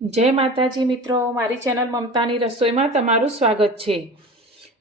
जय माताजी मित्रों, मारी चेनल ममतानी रसोई में तमारुं स्वागत है।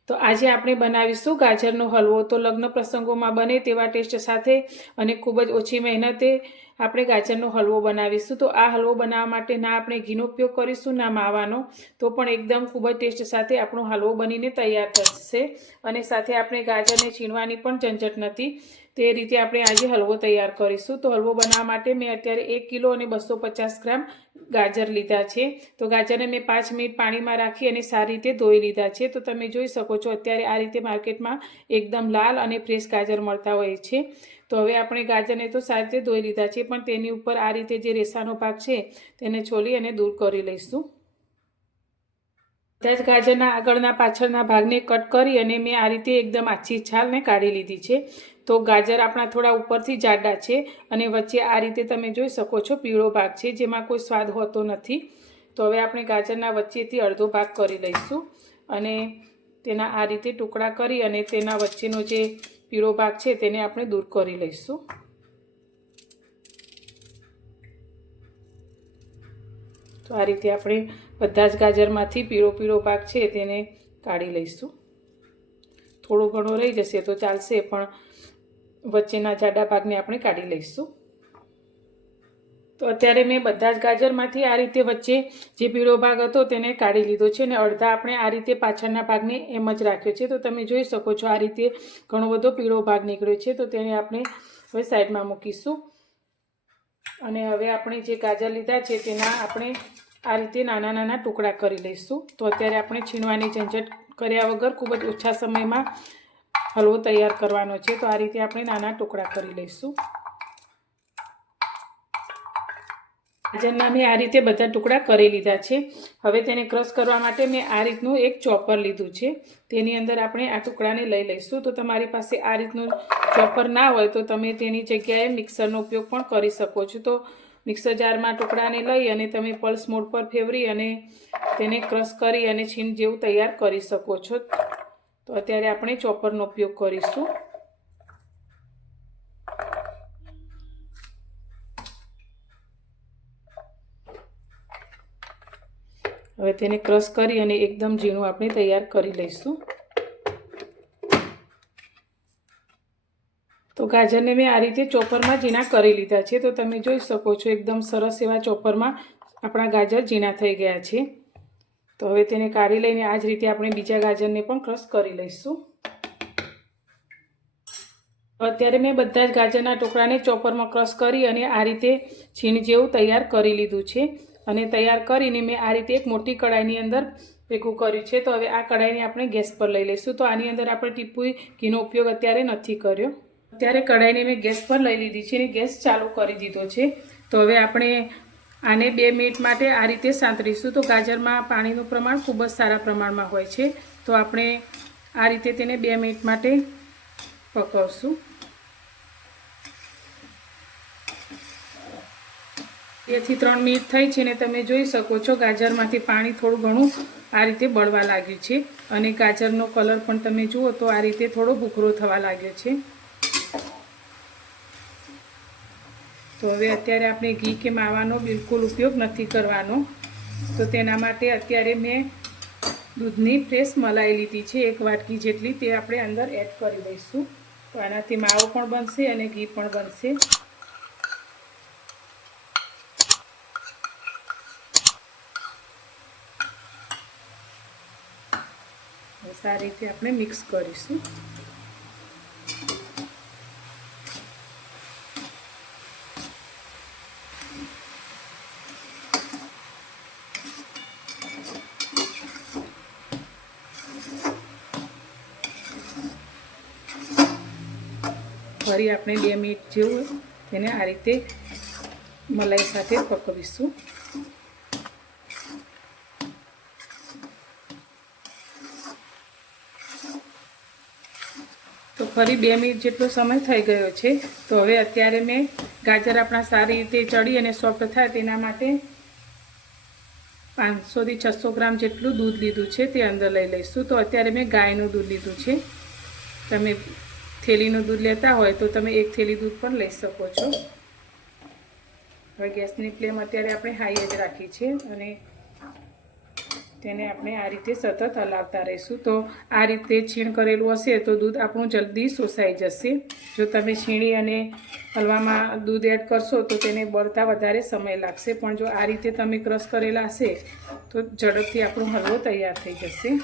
तो आज आपणे बनावीशुं गाजरनो हलवो। तो लग्न प्रसंगों में बने तेवा टेस्ट साथे अने खूब ज ओછી मेहनते આપણે ગાજરનો હલવો બનાવીશું। તો આ હલવો બનાવવા માટે ના આપણે ઘીનો ઉપયોગ કરીશું ના માવાનો, તો પણ એકદમ ખૂબ જ ટેસ્ટ સાથે આપણો હલવો બનીને તૈયાર થશે અને સાથે આપણે ગાજરને છીણવાની પણ ઝંઝટ નથી। તે રીતે આપણે આજે હલવો તૈયાર કરીશું। તો હલવો બનાવવા માટે મેં અત્યારે 1 કિલો અને 250 ગ્રામ ગાજર લીધા છે। તો ગાજરને મેં 5 મિનિટ પાણીમાં રાખી અને સારી રીતે ધોઈ લીધા છે। તો તમે જોઈ શકો છો અત્યારે આ રીતે માર્કેટમાં એકદમ લાલ અને ફ્રેશ ગાજર મળતા હોય છે। તો હવે આપણે ગાજરને તો સારી રીતે ધોઈ લીધા છે, પણ તેની ઉપર આ રીતે જે રેસાનો ભાગ છે તેને છોલી અને દૂર કરી લઈશું। બધા જ ગાજરના આગળના પાછળના ભાગને કટ કરી અને મેં આ રીતે એકદમ આછી છાલને કાઢી લીધી છે। તો ગાજર આપણા થોડા ઉપરથી જાડા છે અને વચ્ચે આ રીતે તમે જોઈ શકો છો પીળો ભાગ છે, જેમાં કોઈ સ્વાદ હોતો નથી। તો હવે આપણે ગાજરના વચ્ચેથી અડધો ભાગ કરી લઈશું અને તેના આ રીતે ટુકડા કરી અને તેના વચ્ચેનો જે પીળો ભાગ છે તેને આપણે દૂર કરી લઈશું। તો આ રીતે આપણે બધા જ ગાજરમાંથી પીળો ભાગ છે તેને કાઢી લઈશું। થોડો ઘણો રહી જશે તો ચાલશે, પણ વચ્ચેના જાડા ભાગને આપણે કાઢી લઈશું। તો અત્યારે મેં બધા જ ગાજરમાંથી આ રીતે વચ્ચે જે પીળો ભાગ હતો તેને કાઢી લીધો છે અને અડધા આપણે આ રીતે પાછળના ભાગને એમ જ રાખ્યો છે। તો તમે જોઈ શકો છો આ રીતે ઘણો બધો પીળો ભાગ નીકળ્યો છે। તો તેને આપણે હવે સાઈડમાં મૂકીશું અને હવે આપણે જે ગાજર લીધા છે તેના આપણે આ રીતે નાના નાના ટુકડા કરી લઈશું। તો અત્યારે આપણે છીણવાની ઝંઝટ કર્યા વગર ખૂબ જ ઓછા સમયમાં હલવો તૈયાર કરવાનો છે। તો આ રીતે આપણે નાના ટુકડા કરી લઈશું। ગાજરના મેં આ રીતે બધા ટુકડા કરી લીધા છે। હવે તેને ક્રશ કરવા માટે મેં આ રીતનું એક ચોપર લીધું છે, તેની અંદર આપણે આ ટુકડાને લઈ લઈશું। તો તમારી પાસે આ રીતનું ચોપર ના હોય તો તમે તેની જગ્યાએ મિક્સરનો ઉપયોગ પણ કરી શકો છો। તો મિક્સર જારમાં ટુકડાને લઈ અને તમે પલ્સ મોડ પર ફેરવી અને તેને ક્રશ કરી અને છીણ જેવું તૈયાર કરી શકો છો। તો અત્યારે આપણે ચોપરનો ઉપયોગ કરીશું। હવે તેને ક્રશ કરી અને એકદમ ઝીણું આપણે તૈયાર કરી લઈશું। તો ગાજરને મેં આ રીતે ચોપરમાં ઝીણા કરી લીધા છે। તો તમે જોઈ શકો છો એકદમ સરસ એવા ચોપરમાં આપણા ગાજર ઝીણા થઈ ગયા છે। તો હવે તેને કાઢી લઈને આ જ રીતે આપણે બીજા ગાજરને પણ ક્રશ કરી લઈશું। અત્યારે મેં બધા જ ગાજરના ટુકડાને ચોપરમાં ક્રશ કરી અને આ રીતે છીણ જેવું તૈયાર કરી લીધું છે અને તૈયાર કરીને મેં આ રીતે એક મોટી કડાઈની અંદર ભેગું કર્યું છે। તો હવે આ કડાઈને આપણે ગેસ પર લઈ લઈશું। તો આની અંદર આપણે ટીપું ઘીનો ઉપયોગ અત્યારે નથી કર્યો। અત્યારે કડાઈને મેં ગેસ પર લઈ લીધી છે અને ગેસ ચાલુ કરી દીધો છે। તો હવે આપણે આને 2 મિનિટ માટે આ રીતે સાંતળીશું। તો ગાજરમાં પાણીનું પ્રમાણ ખૂબ જ સારા પ્રમાણમાં હોય છે, તો આપણે આ રીતે તેને 2 મિનિટ માટે પકવશું। 2 થી 3 મિનિટ થઈ છે ને તમે જોઈ શકો છો ગાજરમાંથી પાણી થોડું ઘણું આ રીતે બળવા લાગ્યું છે અને ગાજરનો કલર પણ તમે જુઓ તો આ રીતે થોડો ભૂખરો થવા લાગ્યો છે। તો હવે અત્યારે આપણે ઘી કે માવાનો બિલકુલ ઉપયોગ નથી કરવાનો। તો તેના માટે અત્યારે મેં દૂધની ફ્રેશ મલાઈ લીધી છે 1 વાટકી જેટલી, તે આપણે અંદર એડ કરી દઈશું। તો આનાથી માવો પણ બનશે અને ઘી પણ બનશે। સારી રીતે આપણે મિક્સ કરીશું। ફરી આપણે 2 મિનિટ જેવું તેને આ રીતે મલાઈ સાથે પકવીશું। તો ફરી 2 મિનિટ જેટલો સમય થઈ ગયો છે। તો હવે અત્યારે મેં ગાજર આપણા સારી રીતે ચડી અને સોફ્ટ થાય તેના માટે 500 થી 600 ગ્રામ જેટલું દૂધ લીધું છે, તે અંદર લઈ લઈશું। તો અત્યારે મેં ગાયનું દૂધ લીધું છે। તમે થેલીનું દૂધ લેતા હોય તો તમે 1 થેલી દૂધ પણ લઈ શકો છો। હવે ગેસની ફ્લેમ અત્યારે આપણે હાઈ જ રાખી છે અને તેને આપણે આ રીતે સતત હલાવતા રહીશું. તો આ રીતે છીણ કરેલું હશે તો દૂધ આપણું જલ્દી શોષાઈ જશે. જો તમે છીણી અને હલવામાં દૂધ એડ કરશો તો તેને બળતા વધારે સમય લાગશે, પણ જો આ રીતે તમે ક્રશ કરેલા હશે તો ઝડપથી આપણો હલવો તૈયાર થઈ જશે.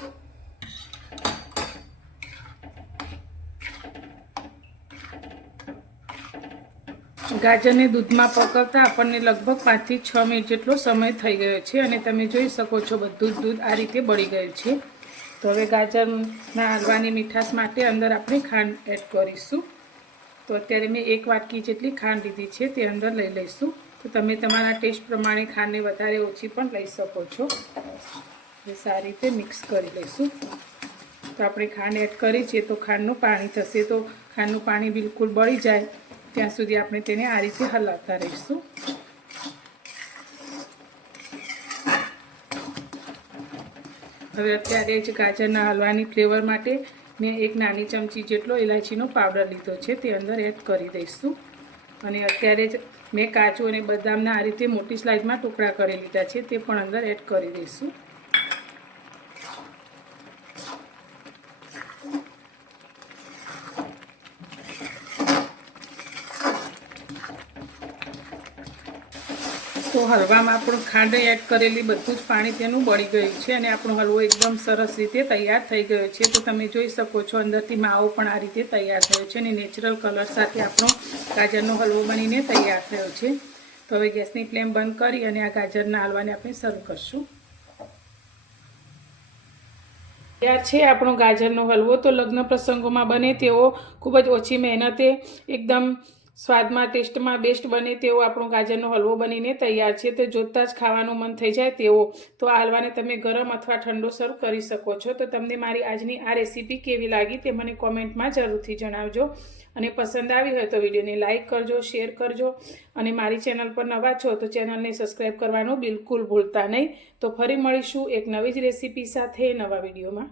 ગાજરને દૂધમાં પકવતા આપણને લગભગ 5 થી 6 મિનિટ જેટલો સમય થઈ ગયો છે અને તમે જોઈ શકો છો બધું જ દૂધ આ રીતે બળી ગયું છે. તો હવે ગાજરના હલવાની મીઠાશ માટે અંદર આપણે ખાંડ એડ કરીશું. તો અત્યારે મેં 1 વાટકી જેટલી ખાંડ લીધી છે, તે અંદર લઈ લઈશું. તો તમે તમારા ટેસ્ટ પ્રમાણે ખાંડને વધારે ઓછી પણ લઈ શકો છો. એ સારી રીતે મિક્સ કરી લઈશું. તો આપણે ખાંડ એડ કરી છે તો ખાંડનું પાણી થશે. તો ખાંડનું પાણી બિલકુલ બળી જાય ત્યાં સુધી આપણે તેને આ રીતે હલાવતા રહીશું. હવે અત્યારે જ ગાજરના હલવાની ફ્લેવર માટે મેં 1 નાની ચમચી જેટલો ઇલાયચીનો પાવડર લીધો છે, તે અંદર એડ કરી દઈશું. અને અત્યારે જ મેં કાજુ અને બદામના આ રીતે મોટી સ્લાઇસમાં ટુકડા કરી લીધા છે, તે પણ અંદર એડ કરી દઈશું. તો હલવામાં આપણું ખાંડ એડ કરેલી બધું જ પાણી તેનું બળી ગયું છે અને આપણો હલવો એકદમ સરસ રીતે તૈયાર થઈ ગયો છે. તો તમે જોઈ શકો છો અંદરથી માવો પણ આ રીતે તૈયાર થયો છે અને નેચરલ કલર સાથે આપણો ગાજરનો હલવો બનીને તૈયાર થયો છે. તો હવે ગેસની ફ્લેમ બંધ કરી અને આ ગાજરના હલવાને આપણે સર્વ કરશું. તૈયાર છે આપણો ગાજરનો હલવો. તો લગ્ન પ્રસંગોમાં બને તેવો ખૂબ જ ઓછી મહેનતે એકદમ સ્વાદમાં ટેસ્ટમાં બેસ્ટ બને તેવો આપણો ગાજરનો હલવો બનીને તૈયાર છે. તો જોતાં જ ખાવાનું મન થઈ જાય તેવો. તો આ હલવાને તમે ગરમ અથવા ઠંડો સર્વ કરી શકો છો. તો તમને મારી આજની આ રેસીપી કેવી લાગી તે મને કોમેન્ટમાં જરૂરથી જણાવજો. અને પસંદ આવી હોય તો વિડીયોને લાઇક કરજો, શેર કરજો અને મારી ચેનલ પર નવા છો તો ચેનલને સબસ્ક્રાઈબ કરવાનું બિલકુલ ભૂલતા નહીં. તો ફરી મળીશું એક નવી જ રેસીપી સાથે નવા વિડીયોમાં.